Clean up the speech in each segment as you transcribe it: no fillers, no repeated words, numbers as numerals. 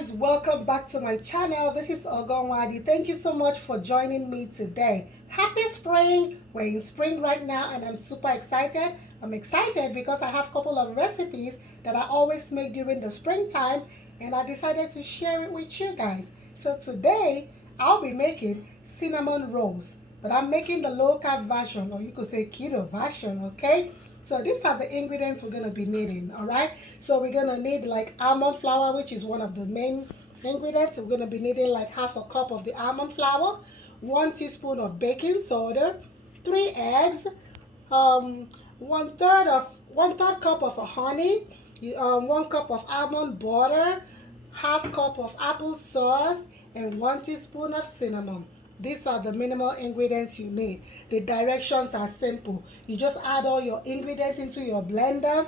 guys, welcome back to my channel. This is Ogonwadi. Thank you so much for joining me today. Happy spring. We're in spring right now and I'm super excited. I'm excited because I have a couple of recipes that I always make during the springtime and I decided to share it with you guys. So today I'll be making cinnamon rolls, but I'm making the low carb version, or you could say keto version, okay? So these are the ingredients we're going to be needing, all right? So we're going to need like almond flour, which is one of the main ingredients. We're going to be needing like half a cup of the almond flour, 1 teaspoon of baking soda, 3 eggs, one third cup of honey, 1 cup of almond butter, half cup of applesauce, and 1 teaspoon of cinnamon. These are the minimal ingredients you need. The directions are simple. You just add all your ingredients into your blender.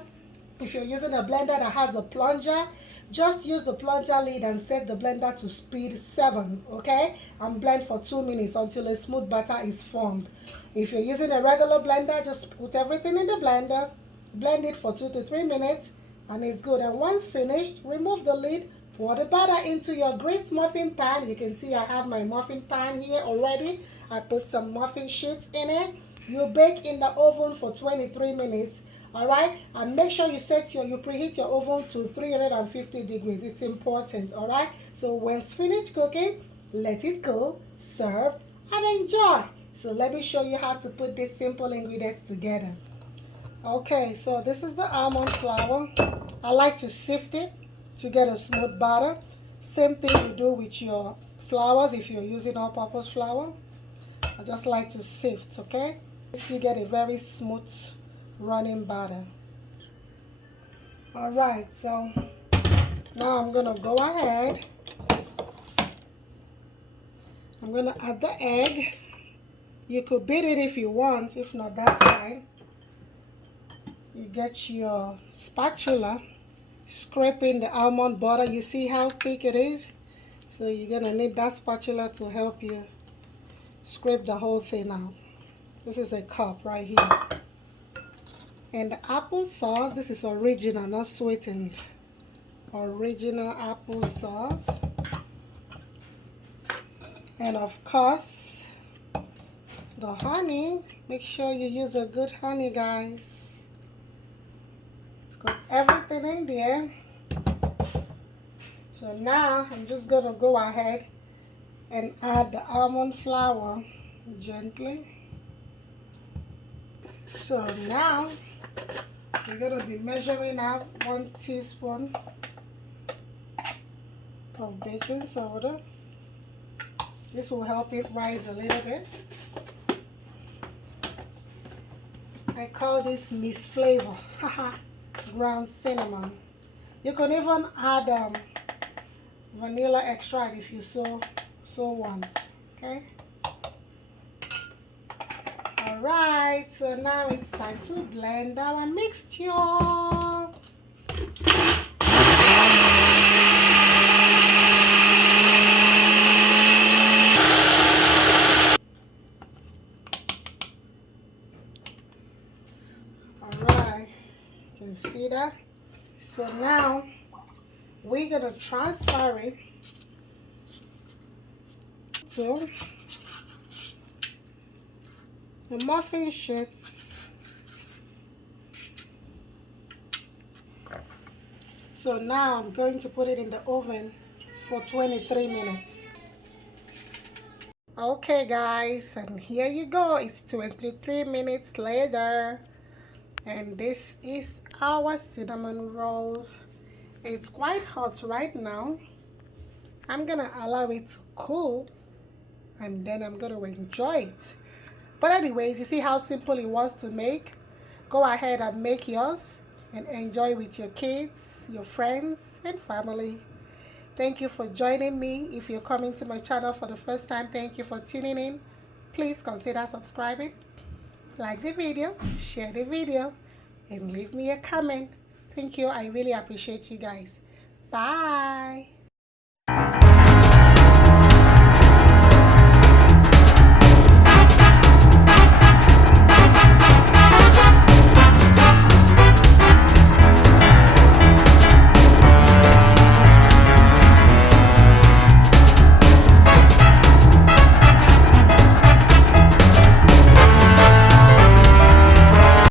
If you're using a blender that has a plunger, just use the plunger lid and set the blender to speed 7, okay? And blend for 2 minutes until a smooth batter is formed. If you're using a regular blender, just put everything in the blender, blend it for 2 to 3 minutes, and it's good. And once finished, remove the lid, pour the batter into your greased muffin pan. You can see I have my muffin pan here already. I put some muffin sheets in it. You bake in the oven for 23 minutes, all right? And make sure you preheat your oven to 350 degrees. It's important, all right? So when it's finished cooking, let it cool, serve, and enjoy. So let me show you how to put these simple ingredients together. Okay, so this is the almond flour. I like to sift it to get a smooth batter. Same thing you do with your flours if you're using all-purpose flour. I just like to sift, okay? So you get a very smooth running batter. Alright, so now I'm gonna go ahead. I'm gonna add the egg. You could beat it if you want, if not, that's fine. You get your spatula, scrape in the almond butter. You see how thick it is? So you're gonna need that spatula to help you scrape the whole thing out. This is a cup right here. And the applesauce, this is original, not sweetened. Original applesauce. And of course, the honey. Make sure you use a good honey, guys. Put everything in there. So now I'm just going to go ahead and add the almond flour gently. So now we're going to be measuring out 1 teaspoon of baking soda. This will help it rise a little bit. I call this Miss Flavor. Ground cinnamon. You can even add vanilla extract if you so want. Okay. Alright, so now it's time to blend our mixture. Alright, you can see that. So now we're gonna transfer it to the muffin sheets. So now I'm going to put it in the oven for 23 minutes. Okay guys, and here you go. It's 23 minutes later. And this is our cinnamon rolls. It's quite hot right now. I'm gonna allow it to cool and then I'm gonna enjoy it. But anyways, you see how simple it was to make? Go ahead and make yours and enjoy with your kids, your friends, and family. Thank you for joining me. If you're coming to my channel for the first time, thank you for tuning in. Please consider subscribing, like the video, share the video, and leave me a comment. Thank you. I really appreciate you guys. Bye.